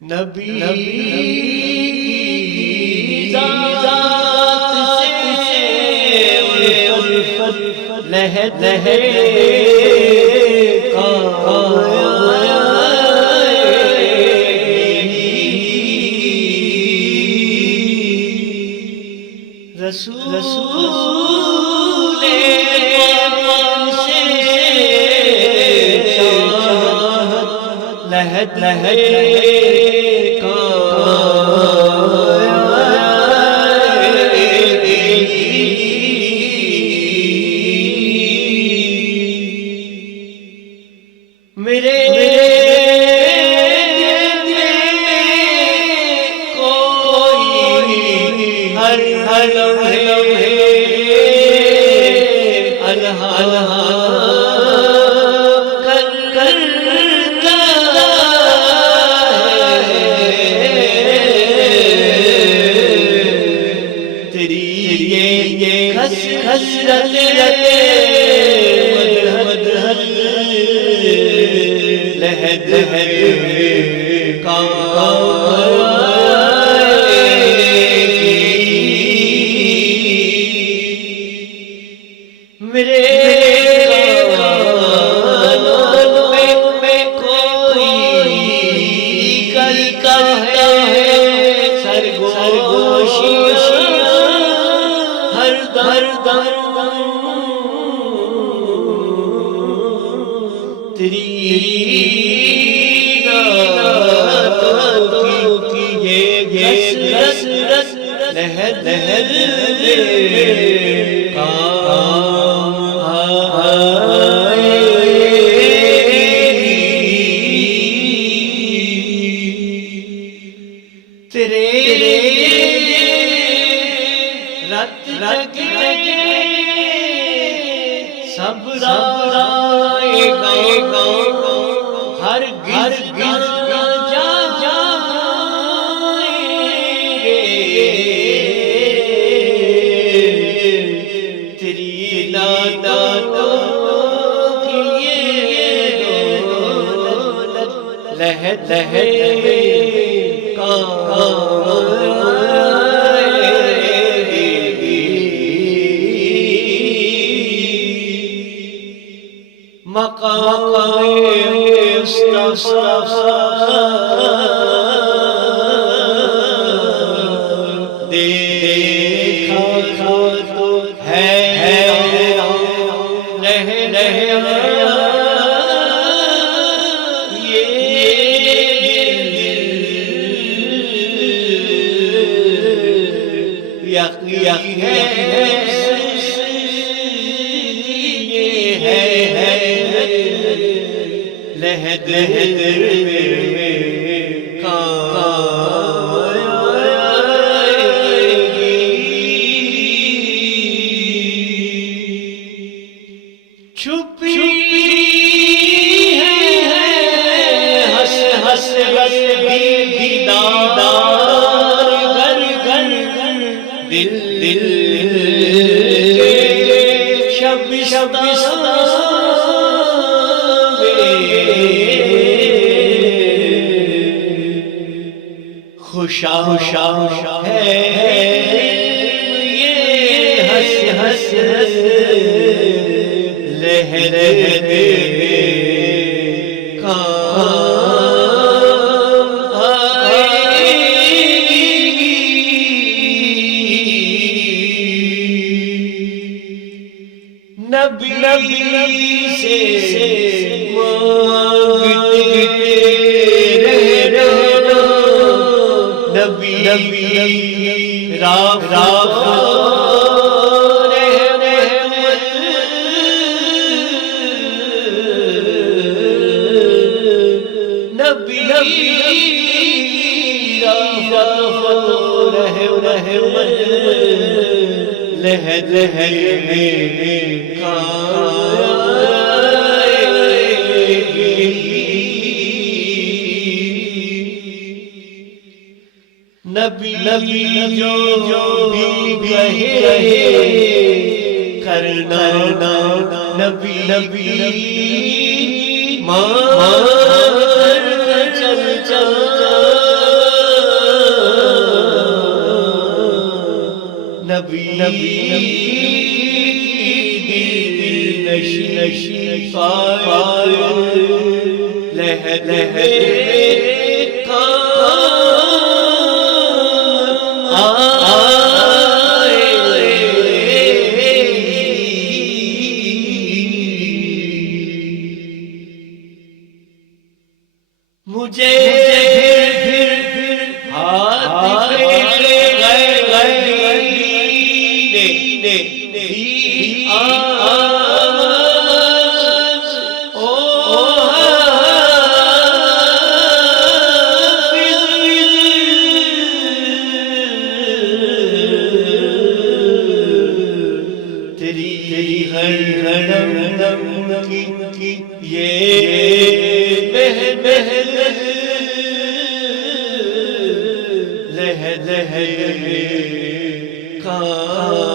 نبی ذات سے الفت لہد ہے رسول لہد میرے کوئی ہر لمحے الہا لہد میرے کوئی کرتا ہے سرگوشی ہر دم تیری رس لہد تیرے رت سب رائے گا ہر گھر جا تیری لادا لہد مقام مصطفیٰ دیکھا تو ہے لہد چھپی ہس دیدار گر دل شب خوشا ہے یہ ہس لہد نبی سے نبی لہد نبی جو بھی کہے کرنا نبی مان چل دل نشی پائے لہد مجھے ہاتھ تیری ہر دم کی یہ محل لہد کا